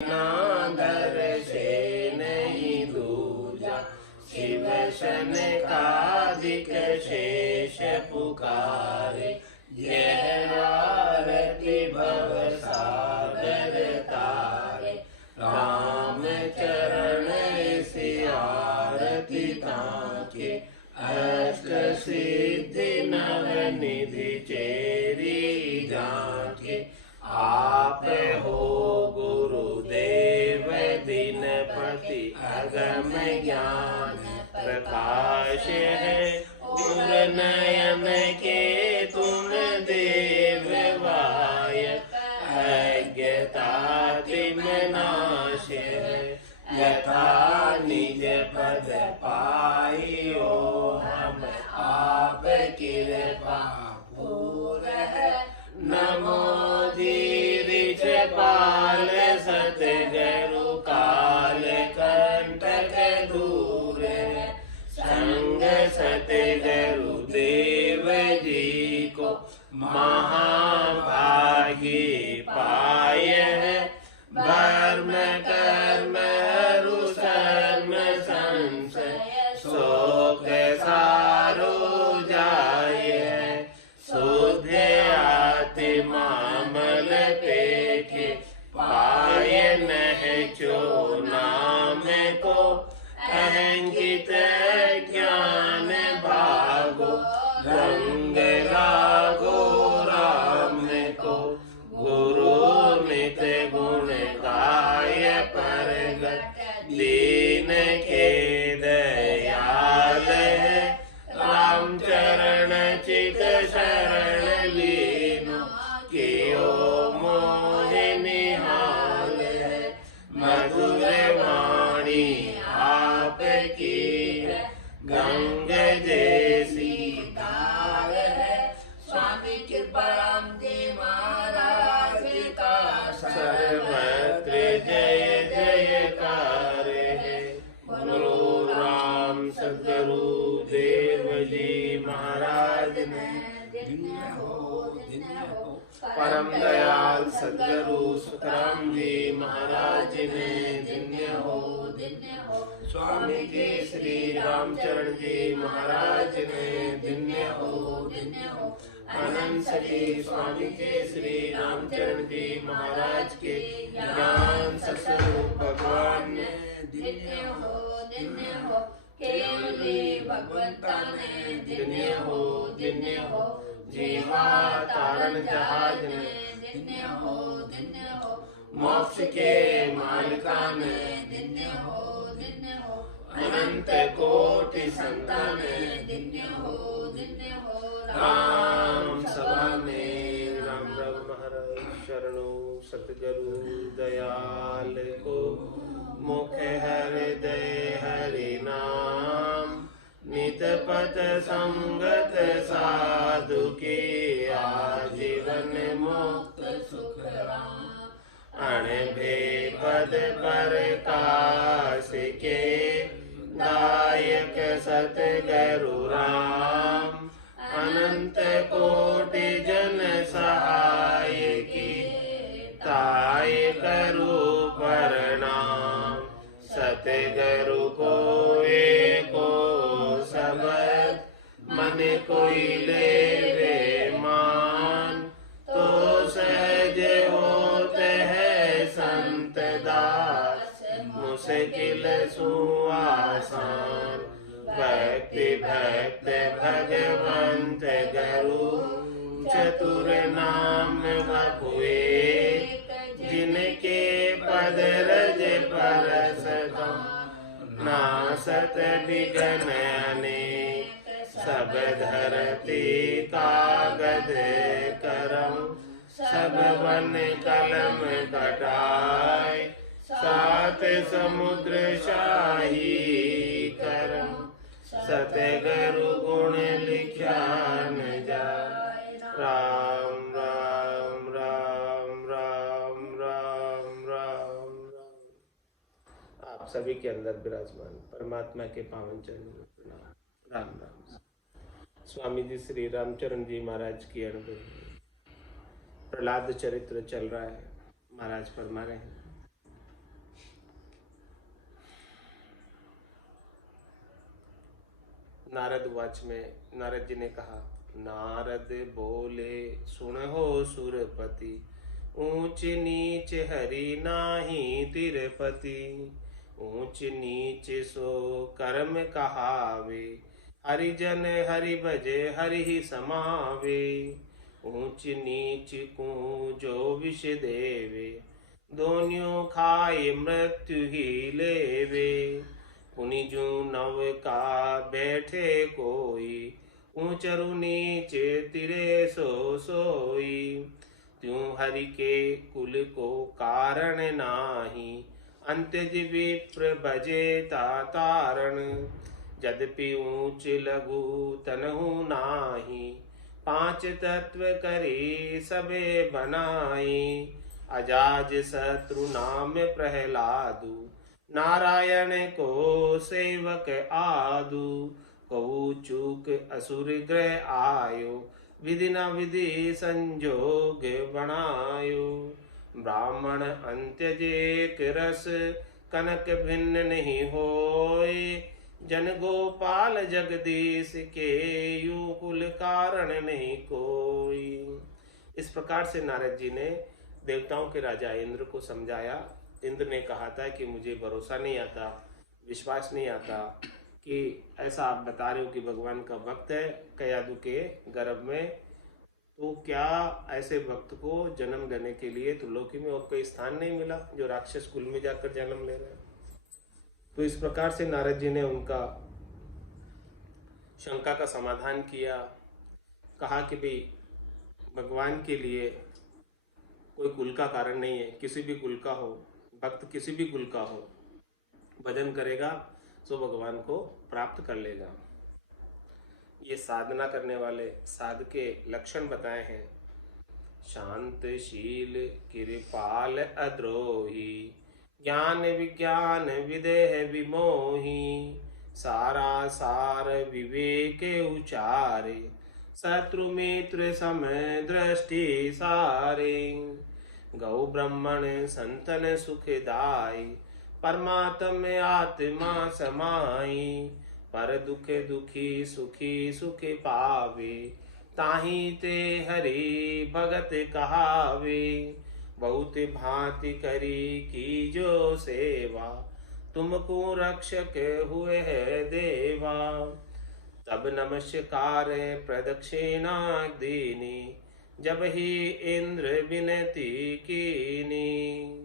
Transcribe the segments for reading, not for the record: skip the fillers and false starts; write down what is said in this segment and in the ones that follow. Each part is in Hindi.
नादर से नहीं दूजा, शिव शनकादिक शेष पुकारे। यह आरती भव सागर तारे, राम चरण ऐसी आरती ताके। अष्ट सिद्धि नव निधि चेरी जाके, आप हो गुरुदेव दीनपति अगम ज्ञान प्रकाश है। उर नयन के तुम देव वाय, अज्ञता तिम नाश है। यथा निज पद पाइयो, हम आप कृपा पूर है। नमो धीरिज पाल सतगुरु काल कंटक दूर है। संग सतगुरु देव जी को महाभागी पाय है। वर्म कर्म हरु सर्म संशय, शोक सारो जाय है। शुद्ध आत्मा मल पेखे, पाय नह चो नाम को। अहंगित ज्ञान भागो, रंग लागो राम को। गुरु मित गुण काय परगट, दीन के दयाल है। राम चरण चित शरण लीनो, कियो मोहि निहाल है। मधुर वाणी आप की है, गंग जैसी धार है। स्वामी कृपाराम जी महाराज का सर्वत्र जय जयकार है। बोलो राम सद्गुरु देव जी महाराज ने धन्य हो। परम दयाल सद्गुरु सुखराम जी महाराज ने धन्य हो। स्वामी जी श्री रामचरण जी महाराज ने धन्य हो। अनंत सखी स्वामी जी श्री रामचरण जी महाराज के ज्ञान स्वरूप भगवान ने धन्य हो। केवली भगवंता ने धन्य हो। जीवा तारण जहाज ने धन्य हो। मोक्ष के मालिका ने धन्य हो। अनंत कोटि संतान धन्य हो। राम सभा में राम महाराज शरणो सतगुरु दयाल को। मुख हृदय हरि नाम, नित पथ संगत साधु की। आजीवन मुक्त सुख राम, अणभे पद प्रकाश के। दायक सतगुरु राम, अनंत कोटि जन सहाय की। ताय करू प्रणाम, सतगुरु को एको सबद। मन कोई लेवे मान, तो सहज होते है संत दास। मुश्किल सुआसान, भक्ति भक्त भगवंत गुरु। चतुर नाम बपुए, जिनके पद रज परसता। नासत विघ्न अनेक, सब धरती कागज करम। सब वन कलम कटाए, सात समुद्र शाही करम। सतगुरु गुण लिख्या न जाए। राम राम राम राम राम राम। आप सभी के अंदर विराजमान परमात्मा के पावन चरणों में प्रणाम। राम राम। स्वामी जी श्री रामचरण जी महाराज की अनुभव प्रहलाद चरित्र चल रहा है। महाराज फरमा रहे हैं, नारद वाच में नारद जी ने कहा, नारद बोले सुनहो सुरपति, ऊंच नीच हरि नाही तिरपति। ऊंच नीच सो कर्म कहावे, हरिजन हरि भजे हरि ही समावे। ऊंच नीच को जो विष देवे, दोनियों खाए मृत्यु ही लेवे। पुनिजु नव का बैठे कोई, ऊंचरु नीच तिरे सो सोई। त्यों हरि के कुल को कारण नाही, अंत्यज विप्र भजे तारण। यद्यपि ऊंच लघु तनहु नाही, पांच तत्व करी सबे बनाई। अजाज शत्रु नाम प्रहलादु, नारायण को सेवक आदु। कहु चूक असुर ग्रह आयो, विधि न विधि संजोग बनायो। ब्राह्मण अंत्यजेक रस, कनक भिन्न नहीं होय। जन गोपाल जगदीश के, यू कुल कारण नहीं कोई। इस प्रकार से नारद जी ने देवताओं के राजा इंद्र को समझाया। इंद्र ने कहा था कि मुझे भरोसा नहीं आता, विश्वास नहीं आता कि ऐसा आप बता रहे हो कि भगवान का भक्त है कयादु के गर्भ में, तो क्या ऐसे भक्त को जन्म देने के लिए त्रिलोकी में और कोई स्थान नहीं मिला जो राक्षस कुल में जाकर जन्म ले रहे हैं। तो इस प्रकार से नारद जी ने उनका शंका का समाधान किया। कहा कि भाई भगवान के लिए कोई कुल का कारण नहीं है, किसी भी कुल का हो, भक्त किसी भी कुल का हो, भजन करेगा तो भगवान को प्राप्त कर लेगा। ये साधना करने वाले साध के लक्षण बताए हैं। शांतशील कृपाल अद्रोही, ज्ञान विज्ञान विदेह विमोही। सारा सार विवेक उचारे, शत्रु मित्र सम दृष्टि सारे। गौ ब्रह्मण संतन सुखदाई, परमात्म आत्मा समाई। पर दुख दुखी सुखी सुख पावे, ताही ते हरि भगत कहावे। बहुत भांति करी की जो सेवा, तुमको रक्षक हुए है देवा। तब नमस्कार प्रदक्षिणा दीनी, जब ही इंद्र विनती कीनी।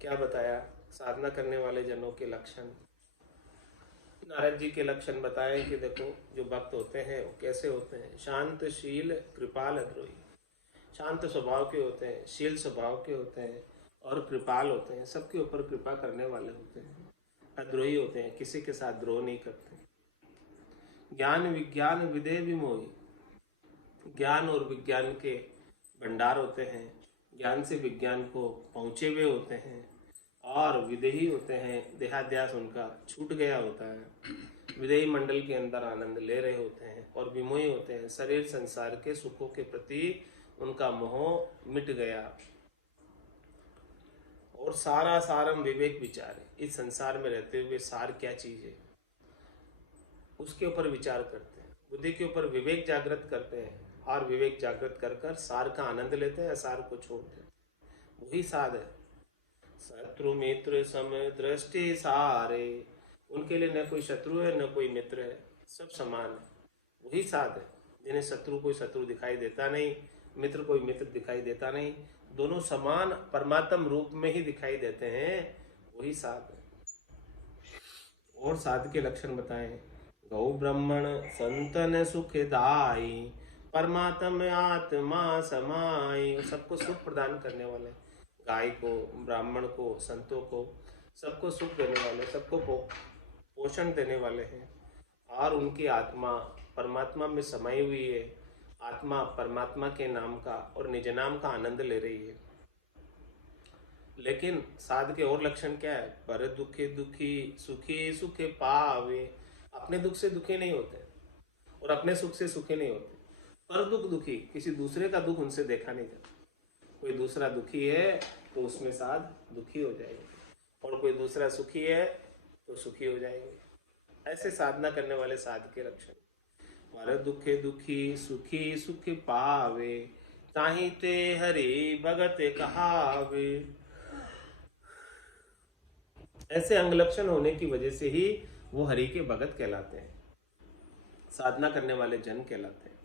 क्या बताया साधना करने वाले जनों के लक्षण। नारद जी के लक्षण बताए कि देखो जो भक्त होते हैं वो कैसे होते हैं। शांतशील कृपाल अद्रोही, शांत स्वभाव के होते हैं, शील स्वभाव के होते हैं और कृपाल होते हैं, सबके ऊपर कृपा करने वाले होते हैं। अद्रोही होते हैं, किसी के साथ द्रोह नहीं करते। ज्ञान विज्ञान विदेह विमोही, ज्ञान और विज्ञान के भंडार होते हैं, ज्ञान से विज्ञान को पहुंचे हुए होते हैं। और विदेही होते हैं, देहाध्यास उनका छूट गया होता है, विदेही मंडल के अंदर आनंद ले रहे होते हैं। और विमोही होते हैं, शरीर संसार के सुखों के प्रति उनका मोह मिट गया। और सारा सारम विवेक विचार, इस संसार में रहते हुए सार क्या चीज है उसके ऊपर विचार करते हैं, बुद्धि के ऊपर विवेक जागृत करते हैं। और विवेक जागृत कर कर सार का आनंद लेते हैं, सार को छोड़ देते हैं। वही साध है। शत्रु मित्र सम दृष्टि सारे, उनके लिए न कोई शत्रु है न कोई मित्र है, सब समान है। वही साध है जिन्हें शत्रु कोई शत्रु दिखाई देता नहीं, मित्र कोई मित्र दिखाई देता नहीं, दोनों समान परमात्म रूप में ही दिखाई देते हैं। वही साध है। और साध के लक्षण बताएं। गौ ब्राह्मण संतन सुखदाई, परमात्म आत्मा समाई। सबको सुख प्रदान करने वाले, गाय को, ब्राह्मण को, संतों को, सबको सुख देने वाले, सबको पोषण देने वाले हैं। और उनकी आत्मा परमात्मा में समाई हुई है। आत्मा परमात्मा के नाम का और निज नाम का आनंद ले रही है। लेकिन साध के और लक्षण क्या है। पर दुखे दुखी सुखी सुख पावे, अपने दुख से दुखी नहीं होते और अपने सुख से सुखी नहीं होते। पर दुख दुखी, किसी दूसरे का दुख उनसे देखा नहीं जाता। कोई दूसरा दुखी है तो उसमें साध दुखी हो जाएंगे, और कोई दूसरा सुखी है तो सुखी हो जाएंगे। ऐसे साधना करने वाले साधक के लक्षण। पर दुखे दुखी सुखी सुख पावे, ताहि ते हरि भगत कहावे। ऐसे अंग लक्षण होने की वजह से ही वो हरि के भगत कहलाते हैं, साधना करने वाले जन कहलाते हैं।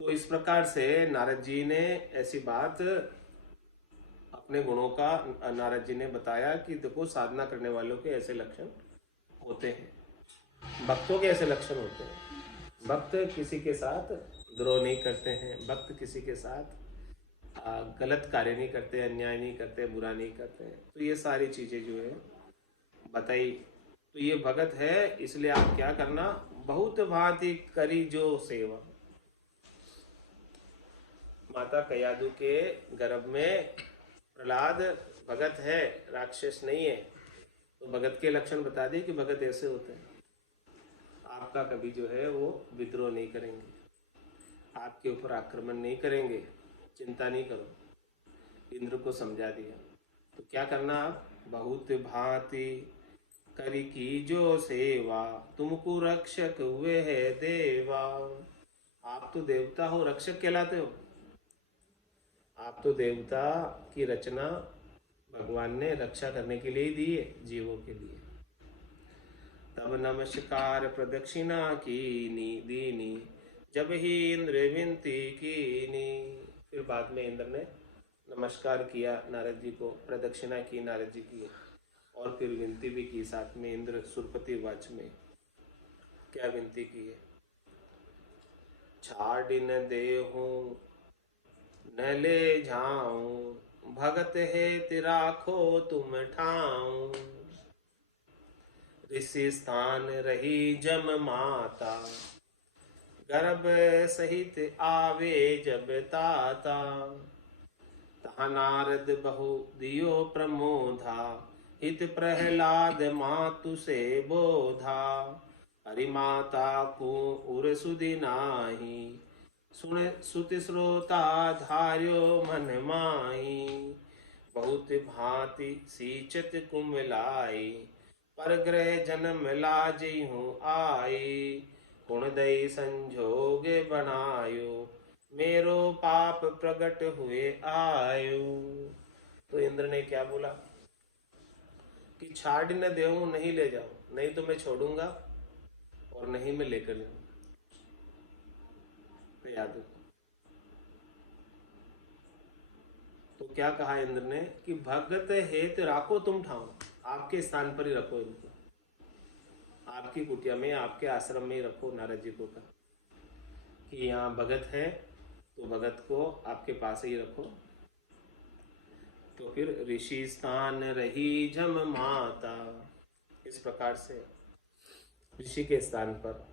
तो इस प्रकार से नारद जी ने ऐसी बात अपने गुणों का नारद जी ने बताया कि देखो साधना करने वालों के ऐसे लक्षण होते हैं, भक्तों के ऐसे लक्षण होते हैं। भक्त किसी के साथ द्रोह नहीं करते हैं, भक्त किसी के साथ गलत कार्य नहीं करते, अन्याय नहीं करते, बुरा नहीं करते हैं। तो ये सारी चीजें जो है बताई। तो ये भगत है, इसलिए आप क्या करना, बहुत भांति करी जो सेवा। माता कयादु के गर्भ में प्रहलाद भगत है, राक्षस नहीं है। तो भगत के लक्षण बता दिए कि भगत ऐसे होते हैं। आपका कभी जो है वो विद्रोह नहीं करेंगे, आपके ऊपर आक्रमण नहीं करेंगे, चिंता नहीं करो। इंद्र को समझा दिया। तो क्या करना आप, बहुत भांति करी की जो सेवा, तुमको रक्षक हुए है देवा। आप तो देवता हो, रक्षक कहलाते हो। आप तो देवता की रचना भगवान ने रक्षा करने के लिए ही दी है, जीवों के लिए। तब नमस्कार प्रदक्षिणा कीनी दीनी, जब ही इंद्र विनती कीनी। फिर बाद में इंद्र ने नमस्कार किया नारद जी को, प्रदक्षिणा की नारद जी की, और फिर विनती भी की साथ में। इंद्र सुरपति वाच में क्या विनती की है, छाड़ न देहूं न ले जाऊं, भगत है तेरा खो तुम ठाऊं। ऋषि स्थान रही जम माता, गर्भ सहित आवे जब ताता। तहाँ नारद बहु दियो प्रमोधा, हित प्रहलाद मातु से बोधा। हरि माता को उर सुधि नाही, सुन सुति श्रोता धार्यो मन माही। बहुत भांति सींचत कुमलाई, पर ग्रह जन्म लाजी हूँ आई। गुण दई संजोग बनायो, मेरो पाप प्रकट हुए आयो। तो इंद्र ने क्या बोला कि छाड़ न देऊं, नहीं ले जाओ, नहीं तो मैं छोड़ूंगा और नहीं मैं लेकर जाऊंगा। तो याद रखो। तो क्या कहा इंद्र ने कि भगत हेत राखो तुम ठाओ, आपके स्थान पर ही रखो इनको, आपकी कुटिया में, आपके आश्रम में ही रखो। नारद जी को कहा कि यहाँ भगत है तो भगत को आपके पास ही रखो। तो फिर ऋषि स्थान रही जम माता, इस प्रकार से ऋषि के स्थान पर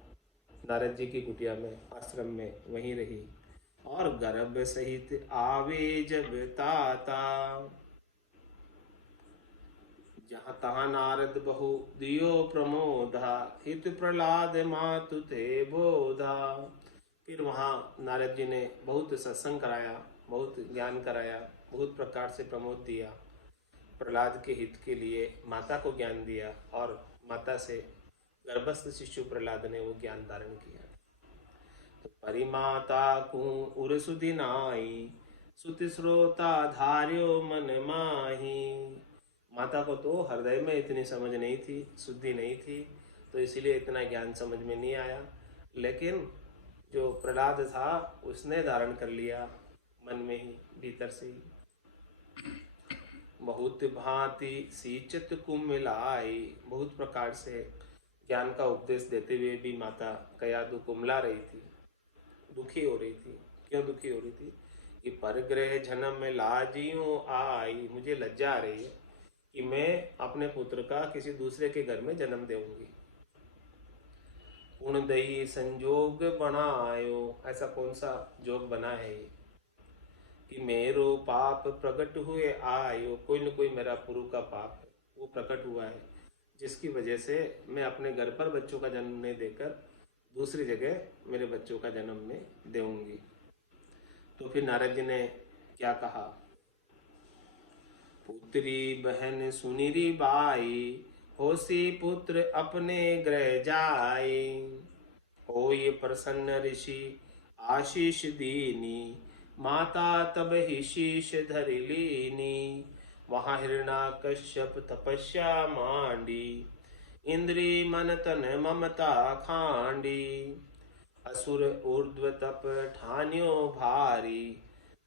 नारद जी की कुटिया में, आश्रम में वहीं रही। और गर्भ सहित आवे जब ताता, जहाँ तहाँ नारद बहु दियो प्रमोदा, हित प्रहलाद मातु ते बोधा। फिर वहाँ नारद जी ने बहुत सत्संग कराया, बहुत ज्ञान कराया, बहुत प्रकार से प्रमोद दिया। प्रहलाद के हित के लिए माता को ज्ञान दिया, और माता से गर्भस्थ शिशु प्रहलाद ने वो ज्ञान धारण किया। तो परिमाता को उर सुधि नाई, सुति श्रोता धार्यो मन माही। माता को तो हृदय में इतनी समझ नहीं थी, शुद्धि नहीं थी, तो इसीलिए इतना ज्ञान समझ में नहीं आया। लेकिन जो प्रहलाद था उसने धारण कर लिया मन में ही, भीतर से ही। बहुत भांति सींचत कुमिलाई, बहुत प्रकार से ज्ञान का उपदेश देते हुए भी माता कयादु कुमला रही थी, दुखी हो रही थी। क्यों दुखी हो रही थी कि परग्रह जन्म लाजियों आई, मुझे लज्जा आ रही है कि मैं अपने पुत्र का किसी दूसरे के घर में जन्म देऊंगी। गुण दई संजोग बनायो, ऐसा कौन सा जोग बना है ये कि मेरो पाप प्रकट हुए आयो, कोई न कोई मेरा पूर्व का पाप है वो प्रकट हुआ है, जिसकी वजह से मैं अपने घर पर बच्चों का जन्म नहीं देकर दूसरी जगह मेरे बच्चों का जन्म में देऊंगी। तो फिर नारद जी ने क्या कहा, पुत्री बहन सुनिरी बाई, होसी पुत्र अपने गृह जाए। होय प्रसन्न ऋषि आशीष दीनी, माता तब ही शीश धर लीनी। वहाँ हिरणाकश्यप तपस्या मांडी, इंद्री मन तन ममता खांडी। असुर ऊर्ध्व तप ठान्यो भारी,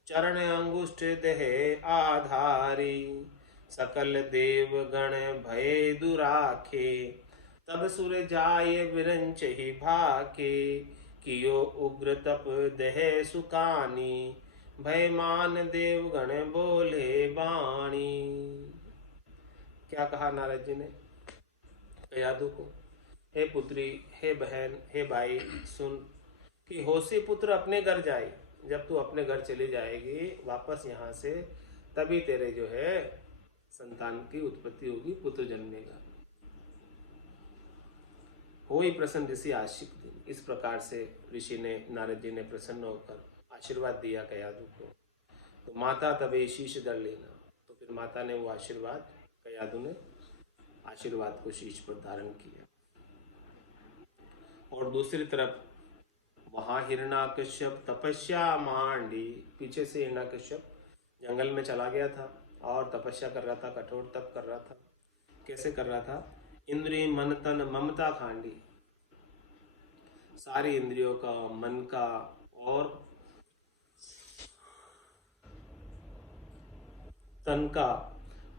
चरण अंगुष्ठ देह आधारी। सकल देव गण भय दुराखे, तब सुर जाय विरंच ही भाके। कियो उग्र तप देह सुकानी, भय मान देव गण बोले बाणी। क्या कहा नारद जी ने कयादु को? हे पुत्री, हे बहन, हे भाई, सुन कि होशी पुत्र अपने घर जाए। जब तू अपने घर चली जाएगी वापस यहाँ से, तभी तेरे जो है संतान की उत्पत्ति होगी, पुत्र जन्मेगा। हो ही प्रसन्न ऋषि आशिक दिन। इस प्रकार से ऋषि ने, नारद जी ने प्रसन्न होकर आशीर्वाद दिया कयादु को। तो माता तबे शीश धर लेना, तो फिर माता ने वो आशीर्वाद, कयादु ने आशीर्वाद को शीश पर धारण किया। और दूसरी तरफ वहां हिरणाकश्यप तपस्या मांडी। पीछे से हिरणाकश्यप जंगल में चला गया था और तपस्या कर रहा था, कठोर तप कर रहा था। कैसे कर रहा था? इंद्रिय मन तन ममता खांडी, सारी इंद्रियों का, मन का और तन का,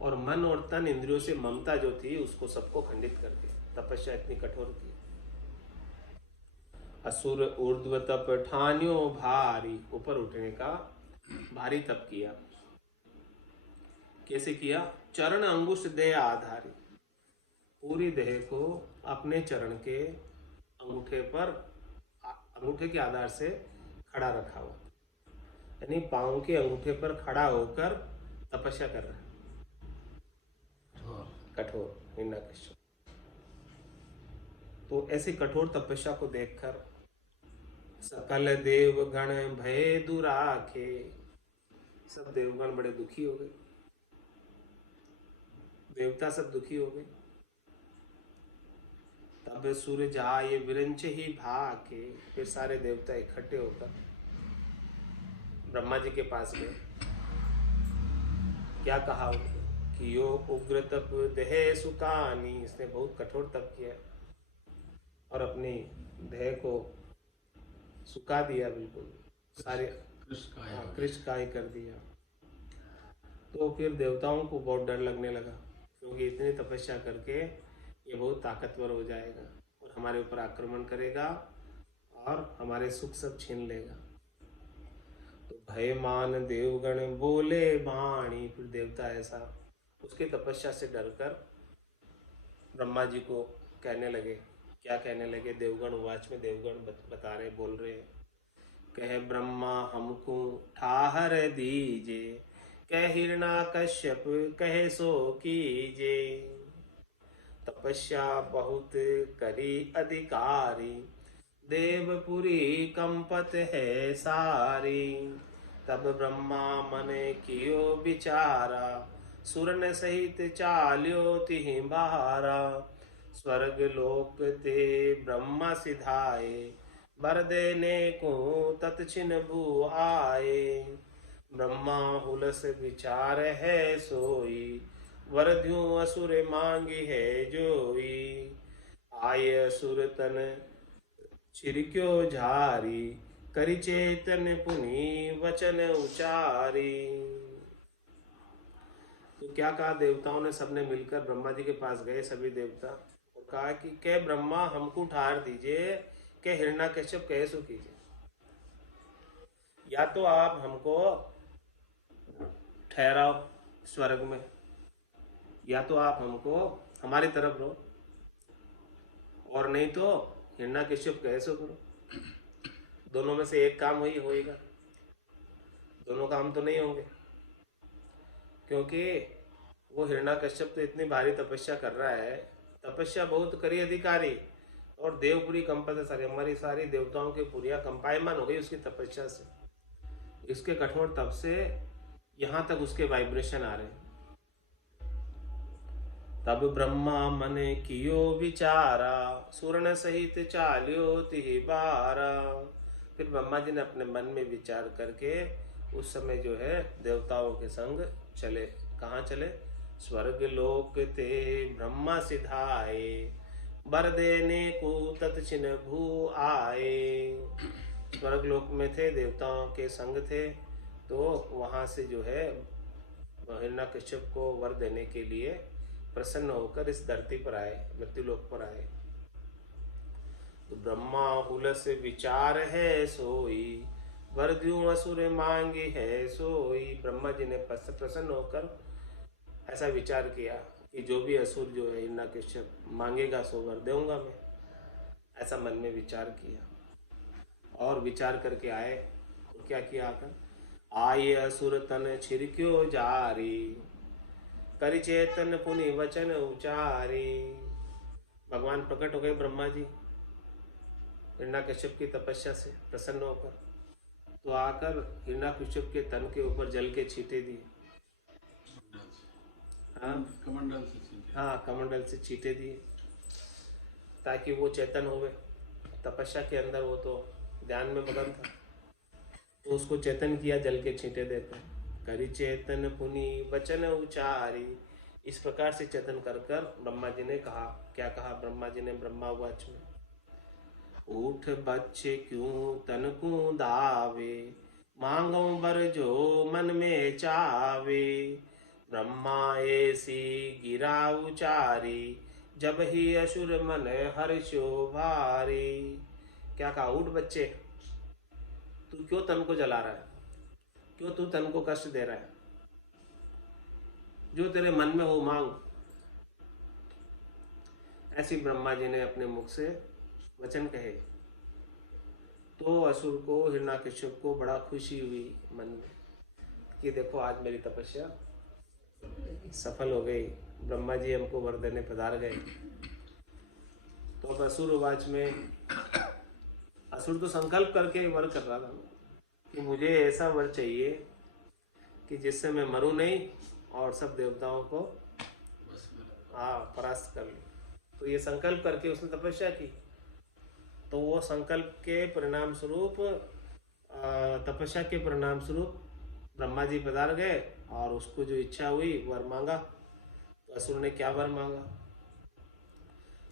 और मन और तन इंद्रियों से ममता जो थी उसको सबको खंडित कर दिया। तपस्या इतनी कठोर की। असुर ऊर्ध्व तप ठान्यो भारी, ऊपर उठने का भारी तप किया। कैसे किया? चरण अंगुश देह आधारी, पूरी देह को अपने चरण के अंगूठे पर, अंगूठे के आधार से खड़ा रखा हुआ, यानी पांव के अंगूठे पर खड़ा होकर तपस्या कर रहा है। कठोर हिरण्यकश्यप। तो ऐसी कठोर तपस्या को देखकर सकल देवगण भय दुराखे, सब देवगण बड़े दुखी हो गए, देवता सब दुखी हो गए। तब सूर्य जाए विरंच ही भाके, फिर सारे देवता इकट्ठे होकर ब्रह्मा जी के पास गए। क्या कहा उनको कि यो उग्र तप देह सुकानी, इसने बहुत कठोर तप किया और अपनी देह को सुखा दिया, बिल्कुल सारे कृष्णकाय कर दिया। तो फिर देवताओं को बहुत डर लगने लगा, क्योंकि इतनी तपस्या करके ये बहुत ताकतवर हो जाएगा और हमारे ऊपर आक्रमण करेगा और हमारे सुख सब छीन लेगा। तो भय मान देवगण बोले बाणी, फिर देवता ऐसा उसके तपस्या से डरकर ब्रह्मा जी को कहने लगे। क्या कहने लगे? देवगण उवाच में देवगण बता रहे, बोल रहे, कहे ब्रह्मा हमको ठाहर दीजे, कह हिरणाकश्यप कहे सो कीजे। तपस्या बहुत करी अधिकारी, देवपुरी कंपत है सारी। तब ब्रह्मा मन कियो विचारा, सुरन सहित चाल्यो तिहि बहारा। स्वर्ग लोक ते ब्रह्मा सिधाए, बर देने को तत्छिन भू आए। ब्रह्मा हुलस विचार है सोई, वरद्यु असुर मांगी है जोई। आय असुर तन छिड़क्यो झारी, करि चेतन पुनि वचन उचारी। तो क्या कहा देवताओं ने? सबने मिलकर ब्रह्मा जी के पास गए, सभी देवता, और कहा कि के ब्रह्मा हमको ठार दीजिए, के हिरण्याकश्यप कहे सो कीजिए। या तो आप हमको ठहराओ स्वर्ग में, या तो आप हमको हमारी तरफ रहो, और नहीं तो हिरण्याकश्यप कहे सो करो। दोनों में से एक काम वही होएगा, दोनों काम तो नहीं होंगे, क्योंकि वो हिरण्याकश्यप तो इतनी भारी तपस्या कर रहा है, तपस्या बहुत करी अधिकारी, और देवपुरी कंपत सारी, हमारी सारी देवताओं की पुरिया कंपायमान हो गई उसकी तपस्या से, इसके कठोर तप से यहाँ तक उसके वाइब्रेशन आ रहे हैं। तब ब्रह्मा मन कियो विचारा, सुरन सहित चाल्यो तिहि बारा। फिर ब्रह्मा जी ने अपने मन में विचार करके उस समय जो है देवताओं के संग चले। कहाँ चले? स्वर्ग लोक ते ब्रह्मा सिधाए, बर देने को तत्छिन भू आए। स्वर्ग लोक में थे, देवताओं के संग थे, तो वहां से जो है हिरण्यकश्यप को वर देने के लिए प्रसन्न होकर इस धरती पर आए, मृत्युलोक पर आए। तो ब्रह्मा हुलस विचार है सोई, वर द्यूं असुर मांगी है सोई। ब्रह्मा जी ने प्रसन्न होकर ऐसा विचार किया कि जो भी असुर जो है हिरण्यकश्यप मांगेगा सो वर दूंगा मैं। ऐसा मन में विचार किया और विचार करके आए। तो क्या किया आकर? आये असुर तन छिरक्यो जारी, करि चेतन पुनि वचन उचारी। भगवान प्रकट हो गए ब्रह्मा जी हिरण्यकश्यप की तपस्या से प्रसन्न होकर। तो आकर हिरण्यकश्यप के तन के ऊपर जल के छींटे दिए। हाँ, कमंडल से छींटे दिए ताकि वो चेतन होवे। तपस्या के अंदर वो तो ध्यान में मगन था, तो उसको चेतन किया जल के छींटे देकर। करि चेतन पुनि वचन उचारी। इस प्रकार से चेतन कर कर ब्रह्मा जी ने कहा। क्या कहा ब्रह्मा जी ने ब्रह्मावाच में? उठ बच्चे क्यों तन को दावे, मांगो वर जो मन में चावे। ब्रह्मा ऐसी गिरा उचारी, जब ही असुर मन हर्षो भारी। क्या कहा? उठ बच्चे, तू क्यों तन को जला रहा है? क्यों तू तन को कष्ट दे रहा है? जो तेरे मन में हो मांग। ऐसी ब्रह्मा जी ने अपने मुख से वचन कहे। तो असुर को, हिरण्यकश्यप को बड़ा खुशी हुई मन में कि देखो आज मेरी तपस्या सफल हो गई, ब्रह्मा जी हमको वर देने पधार गए। तो अब असुरवाच में असुर तो संकल्प करके वर कर रहा था कि मुझे ऐसा वर चाहिए कि जिससे मैं मरूं नहीं और सब देवताओं को परास्त कर लूं। तो ये संकल्प करके उसने तपस्या की। तो वो संकल्प के परिणाम स्वरूप, तपस्या के परिणाम स्वरूप ब्रह्मा जी पधार गए और उसको जो इच्छा हुई वर मांगा। तो असुर ने क्या वर मांगा?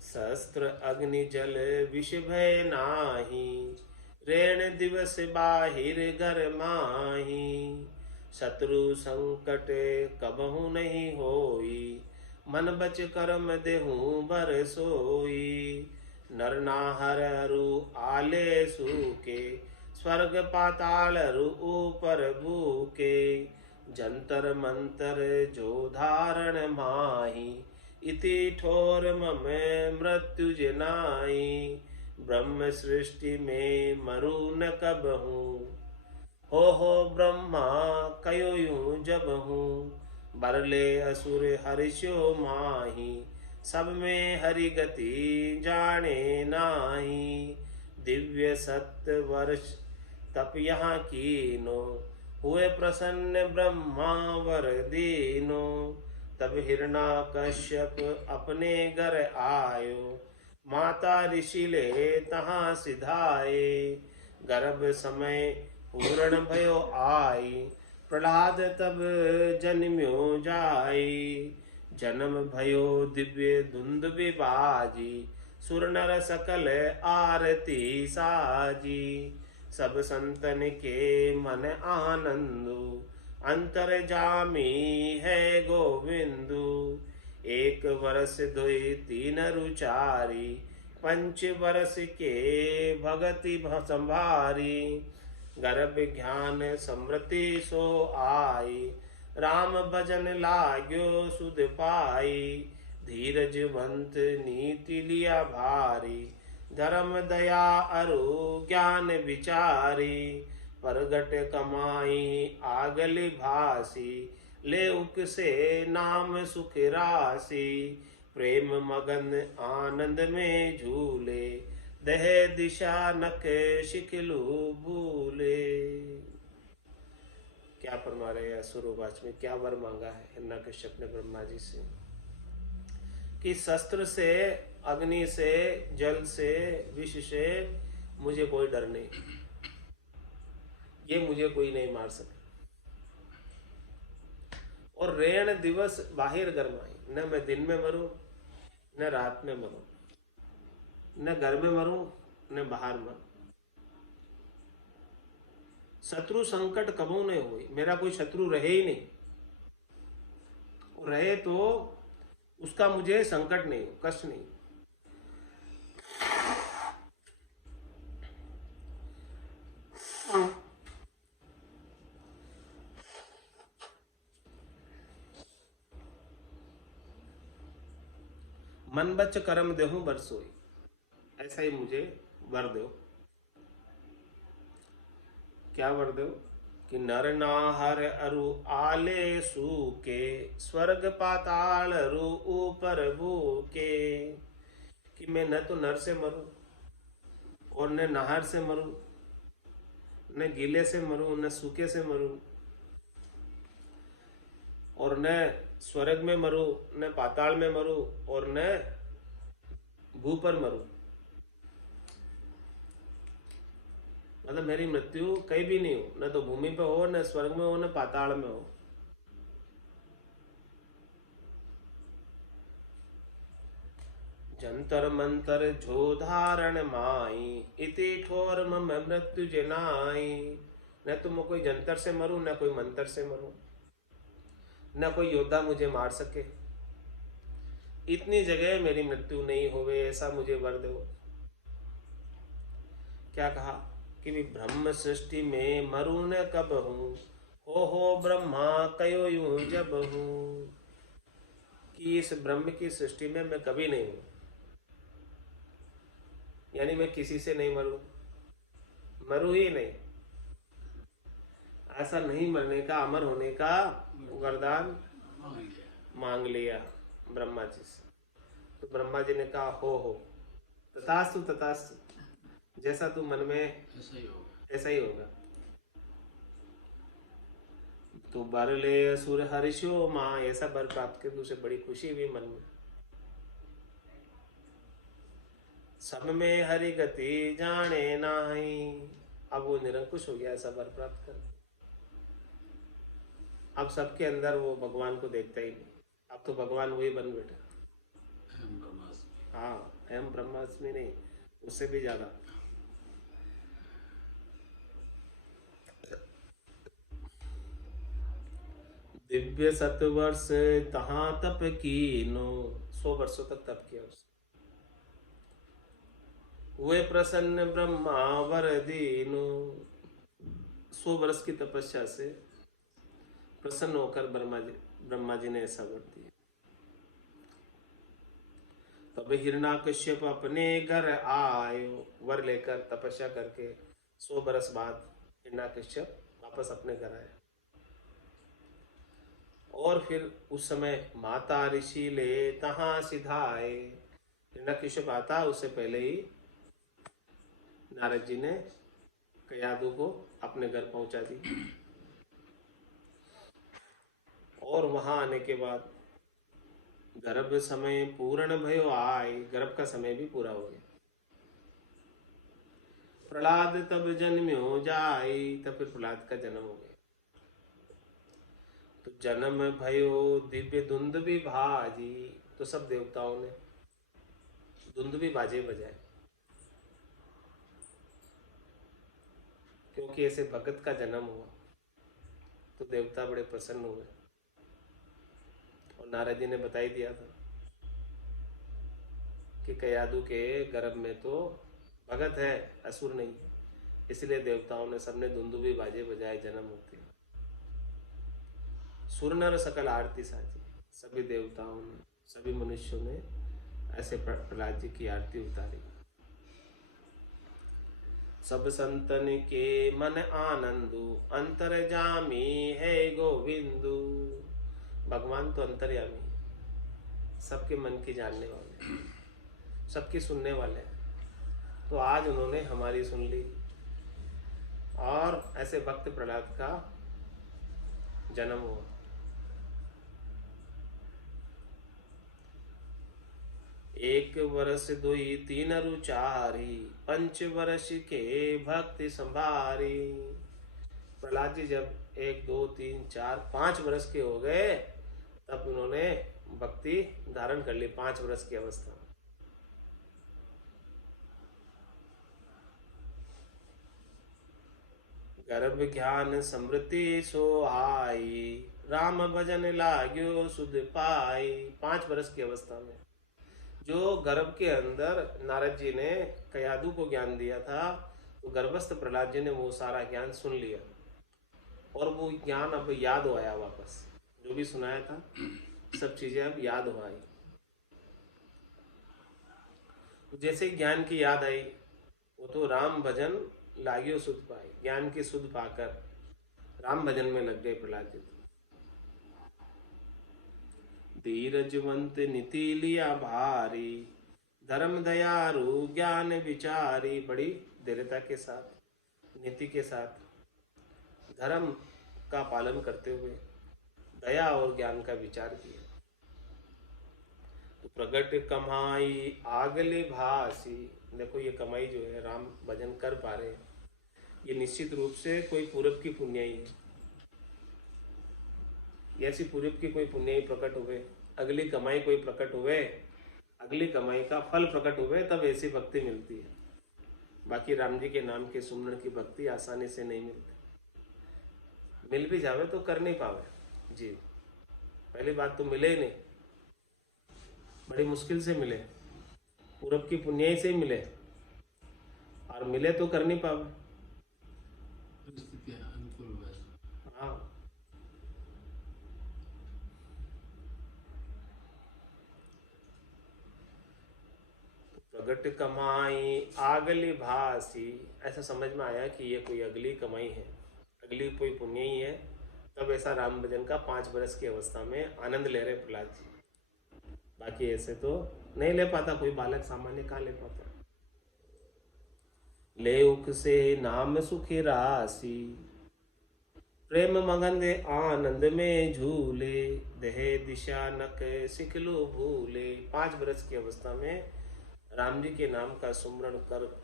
शस्त्र अग्नि जल विष भय नाही, रेण दिवस बाहिर घर माही। शत्रु संकट कबहु नहीं होई, मन बच कर्म देहु बर सोई। नर नाहर रु आले सूके, स्वर्ग पाताल रु ऊपर भूके। जंतर मंतर जो धारण माही, इति ठोर मम मृत्यु जनाई। ब्रह्म सृष्टि में मरु न कबहू, हो ब्रह्मा कयो यूं जब हूँ। बरले असुर हर्षो माही, सब में हरि गति जाने नाही। दिव्य सत्य वर्ष तप यहाँ कीनो, हुए प्रसन्न ब्रह्मा वर दीनो। तब हिरण्यकश्यप अपने घर आयो, माता ऋषि ले तहाँ सिधाए। गर्भ समय पूर्ण भयो आई, प्रहलाद तब जन्म्यो जाई। जन्म भयो दिव्य धुंध विबाजी, सुर नर सकल आरती साजी। सब संतन के मन आनंदु, अंतर जामी है गोविंदु। एक वर्ष दुई तीन रुचारी, पंच वर्ष के भगति संभारी। गर्भ ज्ञान समृद्धि सो आई, राम भजन लाग्यो सुध पाई। धीरजवंत नीति लिया भारी, धर्म दया अरु ज्ञान विचारी। परगट कमाई आगली भासी, ले उक से नाम सुख राशि। प्रेम मगन आनंद में झूले, दह दिशा नक शिखलू भूले। क्या फरमा रहे हैं असुरवाच में? क्या वर मांगा है हिरण्यकश्यप ने ब्रह्मा जी से? कि शस्त्र से, अग्नि से, जल से, विष से मुझे कोई डर नहीं, ये मुझे कोई नहीं मार सके। और रेण दिवस बाहिर गरमाई, न मैं दिन में मरूं न रात में मरूं, न घर में मरूं न बाहर मरूं। शत्रु संकट कबू नहीं हुई, मेरा कोई शत्रु रहे ही नहीं, रहे तो उसका मुझे संकट नहीं, कष्ट नहीं। मन बच करम देहूं बरसोई, ऐसा ही मुझे वर दो। क्या वर दो? कि नर नाहर अरु आले सूके, स्वर्ग पाताल रु ऊपर भूके। कि मैं न तो नर से मरूं और न नाहर से मरूं, न गीले से मरूं न सूखे से मरूं, और न स्वर्ग में मरूं न पाताल में मरूं और न भू पर मरूं। मतलब मेरी मृत्यु कहीं भी नहीं हो, न तो भूमि पे हो, न स्वर्ग में हो, न पाताल में हो। जंतर मंतर झो धारण माई, इति ठोर मम मृत्यु जनाई। न तो मैं कोई जंतर से मरूं, न कोई मंत्र से मरूं, न कोई योद्धा मुझे मार सके, इतनी जगह मेरी मृत्यु नहीं होवे, ऐसा मुझे वर दो। क्या कहा कि भी ब्रह्म सृष्टि में मरू न कब हूं, हो ब्रह्मा कयो यूं जब हूं। कि इस ब्रह्म की सृष्टि में मैं कभी नहीं हूं, यानी मैं किसी से नहीं मरू, मरू ही नहीं। ऐसा नहीं मरने का, अमर होने का वरदान मांग लिया ब्रह्मा जी से। तो ब्रह्मा जी ने कहा हो तथास्तु तथास्तु, जैसा तू मन में ऐसा ही होगा। तो बर ले असुर हर्षो मां, ऐसा बर प्राप्त कर उसे बड़ी खुशी हुई मन में। सब में हरि गति जाने नाही, अब वो निरंकुश हो गया ऐसा वर प्राप्त कर। अब सबके अंदर वो भगवान को देखता ही नहीं, अब तो भगवान वही बन बैठा। हाँ, अहम ब्रह्मास्मि नहीं, उससे भी ज्यादा। दिव्य सतवर्ष तहां तप कीनो, 100 वर्षों तक तप किया उसने। वे प्रसन्न ब्रह्मा वर दीनो, 100 वर्ष की तपस्या से प्रसन्न होकर ब्रह्मा जी ने ऐसा वर दिया। तब हिरणाकश्यप अपने घर आयो, वर लेकर तपस्या करके 100 बरस बाद हिरणाकश्यप वापस अपने घर आए। और फिर उस समय माता ऋषि ले तहां सिधाए, हिरणाकश्यप आता उससे पहले ही नारद जी ने कयादु को अपने घर पहुंचा दी। और वहां आने के बाद गर्भ समय पूर्ण भयो आए, गर्भ का समय भी पूरा हो गया। प्रहलाद तब जन्म्यो जाई, तब फिर प्रहलाद का जन्म हो गया। तो जन्म भयो दिव्य दुंदुभि भाजी, तो सब देवताओं ने दुंदुभि बाजे बजाए, क्योंकि ऐसे भगत का जन्म हुआ। तो देवता बड़े प्रसन्न हुए और नारद जी ने बता ही दिया था कि कयादु के गर्भ में तो भगत है, असुर नहीं है। इसलिए देवताओं ने सबने दुंदुभि बाजे बजाए जन्म होते। सुर नर सकल आरती साजी, सभी देवताओं ने, सभी मनुष्यों ने ऐसे प्रहलाद जी की आरती उतारी। सब संतन के मन आनंदु, अंतर जामी है गोविंदु। भगवान तो अंतर्यामी है, सबके मन की जानने वाले, सबकी सुनने वाले हैं। तो आज उन्होंने हमारी सुन ली और ऐसे भक्त प्रहलाद का जन्म हुआ। एक वर्ष दुई तीन रुचारी, पंच वर्ष के भक्ति संभारी। प्रहलाद जी जब 1 2 3 4 5 वर्ष के हो गए तब उन्होंने भक्ति धारण कर ली, 5 वर्ष की अवस्था में। गर्भ ज्ञान समृद्धि सो आई, राम भजन लाग्यो सुध पाई। 5 वर्ष की अवस्था में जो गर्भ के अंदर नारद जी ने कयादू को ज्ञान दिया था, तो गर्भस्थ प्रहलाद जी ने वो सारा ज्ञान सुन लिया और वो ज्ञान अब याद हो आया वापस। जो भी सुनाया था सब चीजें अब याद हो आई। जैसे ज्ञान की याद आई वो तो राम भजन लागियो सुध पाई, ज्ञान की सुध पाकर राम भजन में लग गए प्रहलाद जी। धीरजवंत नीति लिया भारी, धर्म दयारु ज्ञान विचारी। बड़ी दृढ़ता के साथ, नीति के साथ, धर्म का पालन करते हुए दया और ज्ञान का विचार किया। तो प्रगट कमाई आगले भासी। देखो ये कमाई जो है राम भजन कर पा रहे हैं, ये निश्चित रूप से कोई पूरब की पुण्याई है। ऐसी पूरब की कोई पुण्याई प्रकट हुए, अगली कमाई कोई प्रकट हुए, अगली कमाई का फल प्रकट हुए, तब ऐसी भक्ति मिलती है। बाकी राम जी के नाम के सुमरण की भक्ति आसानी से नहीं मिलती। मिल भी जावे तो कर नहीं पावे जी। पहली बात तो मिले ही नहीं, बड़ी मुश्किल से मिले, पूरब की पुण्याई से ही मिले, और मिले तो कर नहीं पावे। हाँ, प्रगट कमाई आगली भासी। ऐसा समझ में आया कि ये कोई अगली कमाई है, अगली कोई पुण्य ही है। तब ऐसा राम भजन का 5 वर्ष की अवस्था में आनंद ले रहे प्रहलाद जी। बाकी ऐसे तो नहीं ले पाता, कोई बालक सामान्य कहाँ ले पाता। ले उक से नाम सुखी राशि, प्रेम मगन आनंद में झूले, दहे दिशा नक सिखलो भूले। 5 वर्ष की अवस्था में राम जी के नाम का सुमरण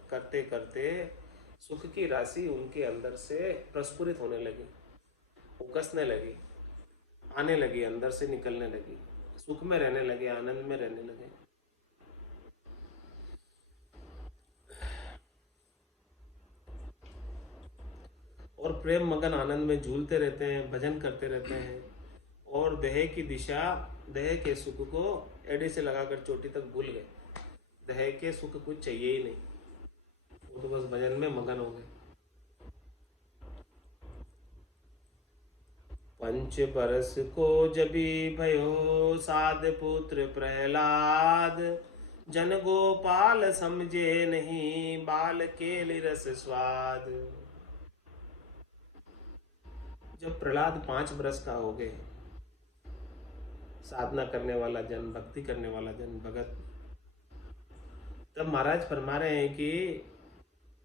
करते करते सुख की राशि उनके अंदर से प्रस्फुरित होने लगी, उकसने लगी, आने लगी, अंदर से निकलने लगी, सुख में रहने लगे, आनंद में रहने लगे। और प्रेम मगन आनंद में झूलते रहते हैं, भजन करते रहते हैं, और देह की दिशा, देह के सुख को एड़ी से लगाकर चोटी तक भूल गए। देह के सुख कुछ चाहिए ही नहीं, वो तो बस भजन में मगन हो गए। 5 बरस को जबी भयो साध पुत्र प्रहलाद, जन गोपाल समझे नहीं बाल के लिरस स्वाद। जब प्रहलाद 5 बरस का हो गए, साधना करने वाला जन, भक्ति करने वाला जन, भगत, तब महाराज फरमा रहे हैं कि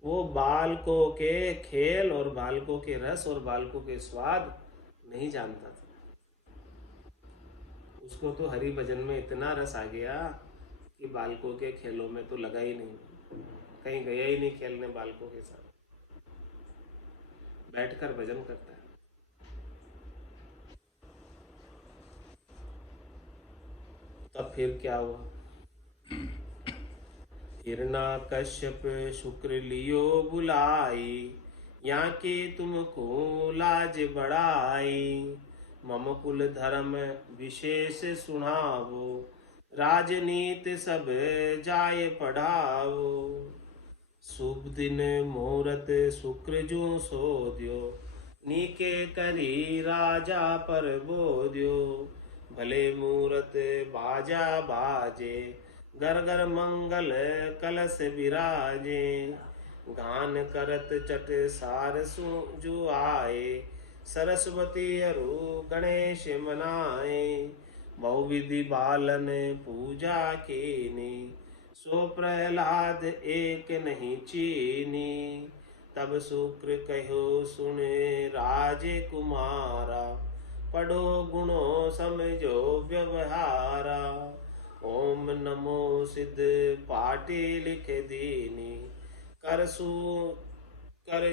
वो बालकों के खेल और बालकों के रस और बालकों के स्वाद नहीं जानता था। उसको तो हरि भजन में इतना रस आ गया कि बालकों के खेलों में तो लगा ही नहीं, कहीं गया ही नहीं खेलने बालकों के साथ, बैठकर भजन करता है। तब फिर क्या हुआ? हिरणा कश्यप शुक्र लियो बुलाई, यहाँ के तुमको लाज बढ़ाई। मम कुल धर्म विशेष सुनावो, राजनीत सब जाय पढ़ावो। शुभ दिन मुहूर्त शुक्र जो सोध्यो, नीके करी राजा पर बोध्यो। भले मुहूर्त बाजा बाजे, घर घर मंगल कलश विराजे। गान करत चट सार जो आए, सरस्वती अरु गणेश मनाए। बहुविधि बालन पूजा कीनी, सो प्रहलाद एक नहीं चीनी। तब शुक्र कहो सुने राजे कुमारा, पढ़ो गुणों समझो व्यवहारा। ओम नमो सिद्ध पाटे लिख दीनी, कर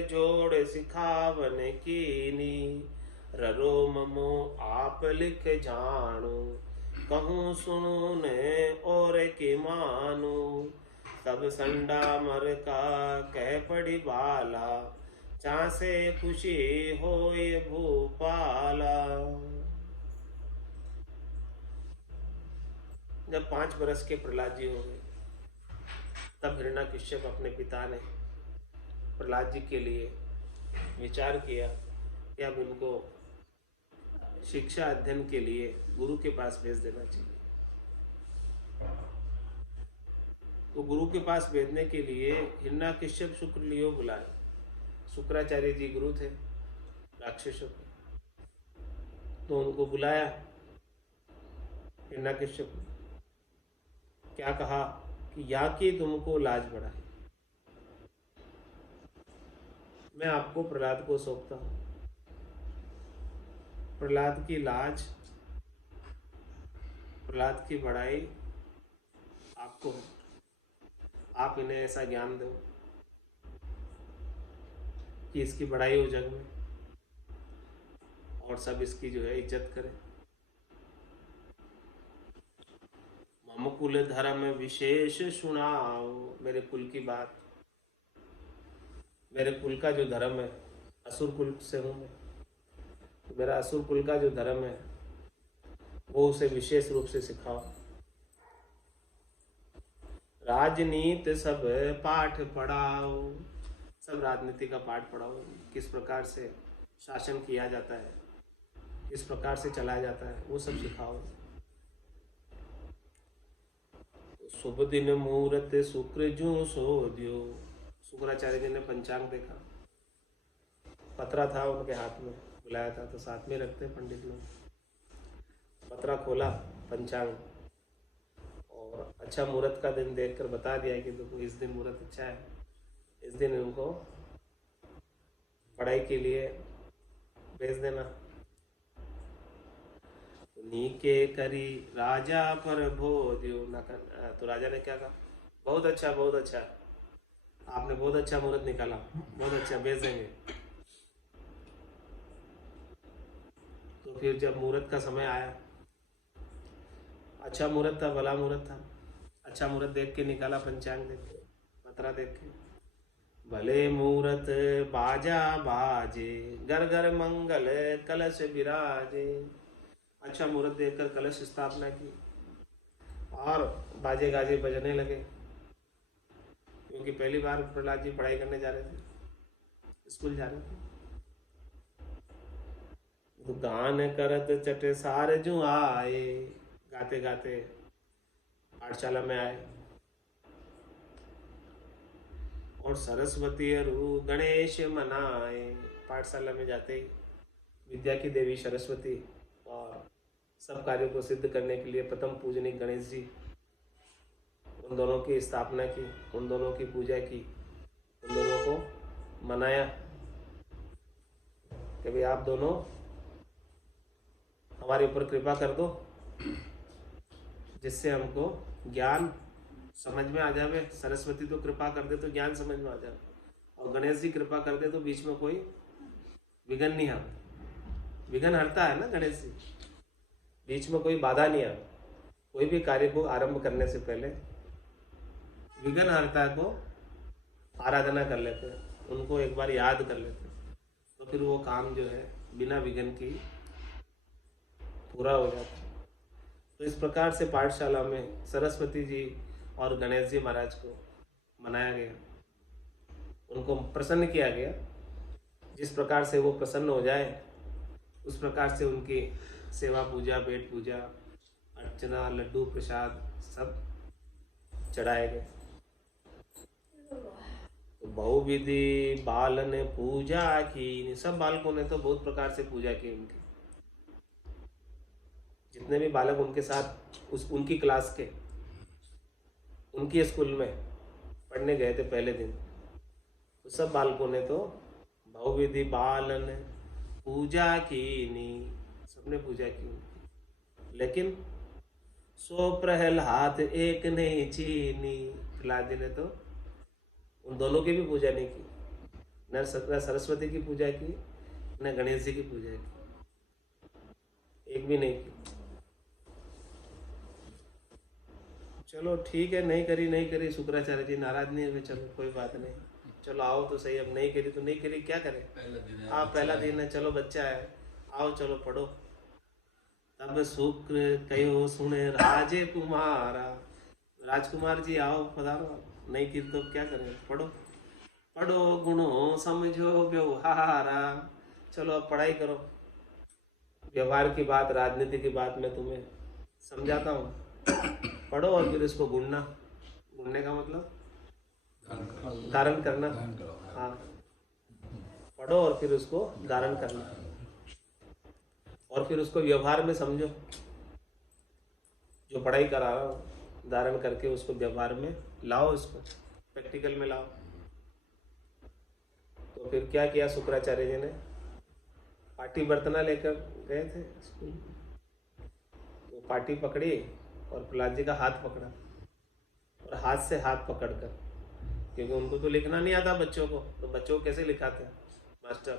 जोड़ सिखावन कीनी, ररो ममो आप लिख जानो, कहूँ सुनो ने और के मानो, तब संडा मर का कह पड़ी बाला, चासे खुशी होए भूपाला। जब 5 बरस के प्रहलाद जी हो गए, तब हिरण्यकश्यप अपने पिता ने प्रहलाद जी के लिए विचार किया कि अब इनको शिक्षा अध्ययन के लिए गुरु के पास भेज देना चाहिए। तो गुरु के पास भेजने के लिए हिरण्यकश्यप शुक्र लियो बुलाए। शुक्राचार्य जी गुरु थे राक्षसों के, तो उनको बुलाया। हिरण्यकश्यप क्या कहा कि या कि तुमको लाज बढ़ाए, मैं आपको प्रहलाद को सौंपता हूं। प्रहलाद की लाज, प्रहलाद की बड़ाई आपको, आप इन्हें ऐसा ज्ञान दो कि इसकी बड़ाई हो जग में और सब इसकी जो है इज्जत करें। मम कुल धर्म विशेष सुनाओ, मेरे कुल की बात, मेरे कुल का जो धर्म है, असुर कुल से हूं मैं, तो मेरा असुर कुल का जो धर्म है वो उसे विशेष रूप से सिखाओ। राजनीति सब पाठ पढ़ाओ, सब राजनीति का पाठ पढ़ाओ, किस प्रकार से शासन किया जाता है, किस प्रकार से चलाया जाता है, वो सब सिखाओ। शुभ दिन मुहूर्त शुक्र जू सो दियो, शुक्राचार्य जी ने पंचांग देखा, पत्रा था उनके हाथ में, बुलाया था तो साथ में रखते पंडित लोग। पत्रा खोला, पंचांग, और अच्छा मुहूर्त का दिन देखकर बता दिया कि देखो इस दिन मुहूर्त अच्छा है, इस दिन इनको पढ़ाई के लिए भेज देना। नीके करी राजा पर भोज्यो न कर, तो राजा ने क्या कहा, बहुत अच्छा बहुत अच्छा, आपने बहुत अच्छा मुहूर्त निकाला, बहुत अच्छा, भेज देंगे। तो फिर जब मुहूर्त का समय आया, अच्छा मुहूर्त था, भला मुहूर्त था, अच्छा मुहूर्त देख के निकाला, पंचांग देख के, पत्रा देख के, भले मुहूर्त बाजा बाजे, घर घर मंगल कलश विराजे। अच्छा मुहूर्त देखकर कलश स्थापना की और बाजे गाजे बजने लगे, क्योंकि पहली बार प्रहलाद जी पढ़ाई करने जा रहे थे, स्कूल जा रहे थे। तो गान करत चट सार जू आए, गाते गाते पाठशाला में आए, और सरस्वती अरु गणेश मनाए। पाठशाला में जाते ही विद्या की देवी सरस्वती और सब कार्यों को सिद्ध करने के लिए प्रथम पूजनीय गणेश जी, उन दोनों की स्थापना की, उन दोनों की पूजा की, उन दोनों को मनाया कि भाई आप दोनों हमारे ऊपर कृपा कर दो, जिससे हमको ज्ञान समझ में आ जाए। सरस्वती तो कृपा कर दे तो ज्ञान समझ में आ जाए, और गणेश जी कृपा कर दे तो बीच में कोई विघ्न नहीं आता। विघ्न हरता है ना गणेश जी, बीच में कोई बाधा नहीं आता। कोई भी कार्य को आरंभ करने से पहले विघ्न हरता को आराधना कर लेते हैं, उनको एक बार याद कर लेते हैं, तो फिर वो काम जो है बिना विघ्न की पूरा हो जाता है। तो इस प्रकार से पाठशाला में सरस्वती जी और गणेश जी महाराज को मनाया गया, उनको प्रसन्न किया गया। जिस प्रकार से वो प्रसन्न हो जाए उस प्रकार से उनकी सेवा पूजा, पेट पूजा, अर्चना, लड्डू प्रसाद सब चढ़ाए गए। तो बहुविधि बालन पूजा की, सब बालकों ने तो बहुत प्रकार से पूजा की उनकी, जितने भी बालक उनके साथ उनकी क्लास के, उनकी स्कूल में पढ़ने गए थे पहले दिन, तो सब बालकों ने तो बहुविधि बालन पूजा की, सबने पूजा की उनकी। लेकिन सो प्रहलाद एक नहीं चीनी। प्रहलाद जी ने तो उन दोनों की भी पूजा नहीं की, न सरस्वती की पूजा की न गणेश जी की पूजा की, एक भी नहीं की। चलो ठीक है, नहीं करी नहीं करी, शुक्राचार्य जी नाराज नहीं हुए, चलो कोई बात नहीं, चलो आओ तो सही, अब नहीं करी तो नहीं करी, क्या करें। हाँ पहला दिन है, चलो बच्चा है, आओ चलो पढ़ो। तब शुक्र कहो सुने राजे कुमारा, राजकुमार जी आओ पधारो, नहीं की तो क्या करें, पढ़ो पढ़ो गुणों समझो व्यवहारा। चलो अब पढ़ाई करो, व्यवहार की बात, राजनीति की बात मैं तुम्हें समझाता हूँ, पढ़ो और फिर इसको गुणना, गुणने का मतलब धारण करना। हाँ पढ़ो और फिर उसको धारण करना, और फिर उसको व्यवहार में समझो, जो पढ़ाई करा रहा हूँ धारण करके उसको व्यवहार में लाओ, उसको प्रैक्टिकल में लाओ। तो फिर क्या किया शुक्राचार्य जी ने, पाटी बर्तना लेकर गए थे स्कूल, तो पाटी पकड़ी और प्रहलाद जी का हाथ पकड़ा, और हाथ से हाथ पकड़कर, क्योंकि उनको तो लिखना नहीं आता बच्चों को, तो बच्चों को कैसे लिखाते हैं मास्टर,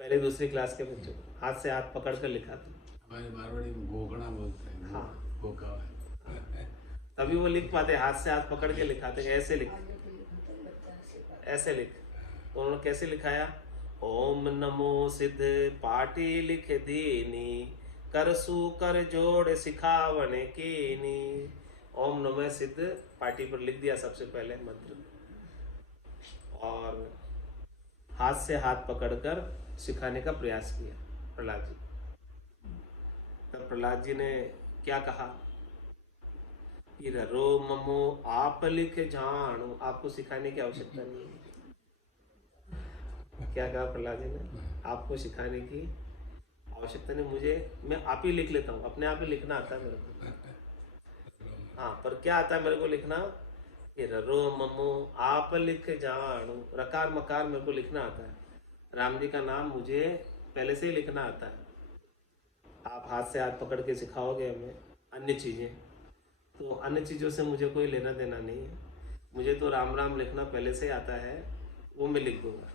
पहले दूसरी क्लास के बच्चों को हाथ से हाथ पकड़ कर लिखाते हैं। हमारे मारवाड़ी में गोगना बोलते हैं। हाँ गोगा तभी वो लिख पाते, हाथ से हाथ पकड़ के लिखाते हैं, ऐसे लिख, ऐसे लिख। तो उन्होंने कैसे लिखाया, ओम नमो सिद्ध पाटी लिख दीनी, करसु कर जोड़ सिखावन कीनी। ओम नमो सिद्ध पाटी पर लिख दिया सबसे पहले मंत्र, और हाथ से हाथ पकड़कर सिखाने का प्रयास किया प्रहलाद जी। तब प्रहलाद जी ने क्या कहा कि रो ममो आप लिख जानो, आपको सिखाने की आवश्यकता नहीं है। क्या कहा प्रहलाद जी ने, आपको सिखाने की आवश्यकता नहीं, मुझे मैं आप ही लिख लेता हूँ, अपने आप ही लिखना आता है मेरे को। हाँ पर क्या आता है मेरे को लिखना, कि रो ममो आप लिख जानो, रकार मकार मेरे को लिखना आता है, राम जी का नाम मुझे पहले से ही लिखना आता है। आप हाथ से हाथ पकड़ के सिखाओगे हमें अन्य चीज़ें, तो अन्य चीज़ों से मुझे कोई लेना देना नहीं है, मुझे तो राम राम लिखना पहले से ही आता है, वो मैं लिख दूंगा।